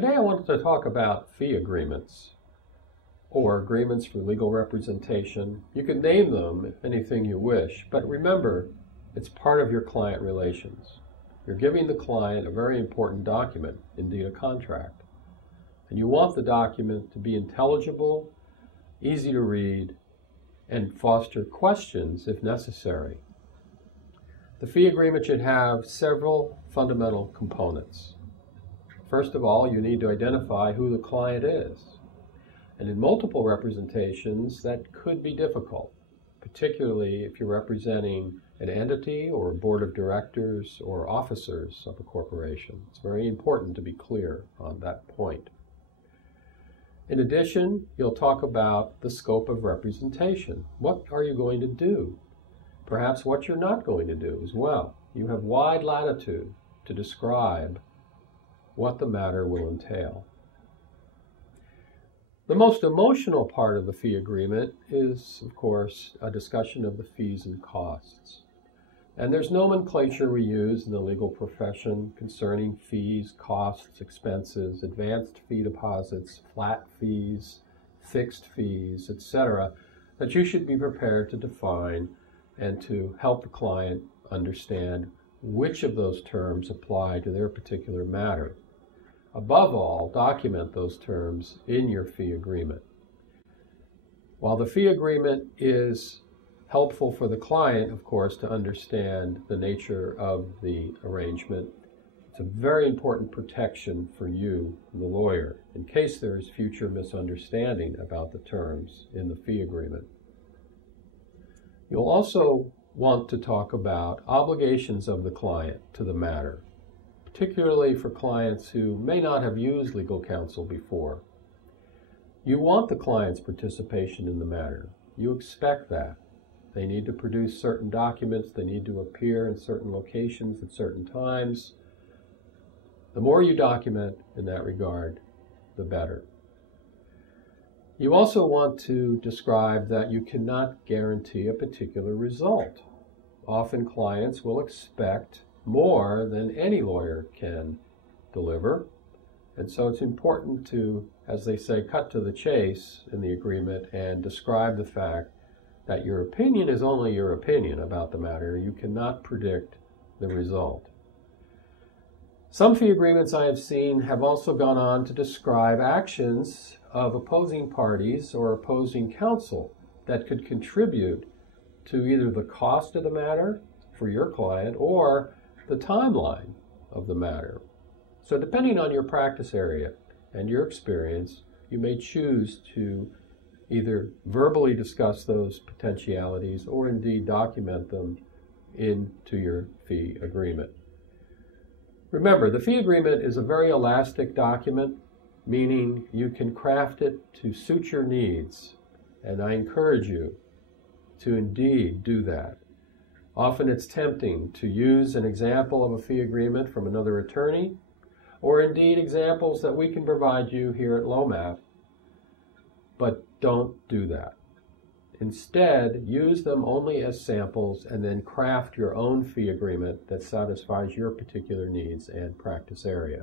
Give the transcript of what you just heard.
Today I wanted to talk about fee agreements, or agreements for legal representation. You can name them anything you wish, but remember, it's part of your client relations. You're giving the client a very important document, indeed a contract, and you want the document to be intelligible, easy to read, and foster questions if necessary. The fee agreement should have several fundamental components. First of all, you need to identify who the client is. And in multiple representations, that could be difficult, particularly if you're representing an entity or a board of directors or officers of a corporation. It's very important to be clear on that point. In addition, you'll talk about the scope of representation. What are you going to do? Perhaps what you're not going to do as well. You have wide latitude to describe what the matter will entail. The most emotional part of the fee agreement is, of course, a discussion of the fees and costs. And there's nomenclature we use in the legal profession concerning fees, costs, expenses, advanced fee deposits, flat fees, fixed fees, etc., that you should be prepared to define and to help the client understand which of those terms apply to their particular matter. Above all, document those terms in your fee agreement. While the fee agreement is helpful for the client, of course, to understand the nature of the arrangement, it's a very important protection for you, the lawyer, in case there is future misunderstanding about the terms in the fee agreement. You'll also want to talk about obligations of the client to the matter, particularly for clients who may not have used legal counsel before. You want the client's participation in the matter. You expect that. They need to produce certain documents. They need to appear in certain locations at certain times. The more you document in that regard, the better. You also want to describe that you cannot guarantee a particular result. Often clients will expect more than any lawyer can deliver. And so it's important to, as they say, cut to the chase in the agreement and describe the fact that your opinion is only your opinion about the matter. You cannot predict the result. Some fee agreements I have seen have also gone on to describe actions of opposing parties or opposing counsel that could contribute to either the cost of the matter for your client or the timeline of the matter. So depending on your practice area and your experience, you may choose to either verbally discuss those potentialities or indeed document them into your fee agreement. Remember, the fee agreement is a very elastic document, meaning you can craft it to suit your needs, and I encourage you to indeed do that. Often it's tempting to use an example of a fee agreement from another attorney, or indeed examples that we can provide you here at LOMAP, but don't do that. Instead, use them only as samples and then craft your own fee agreement that satisfies your particular needs and practice area.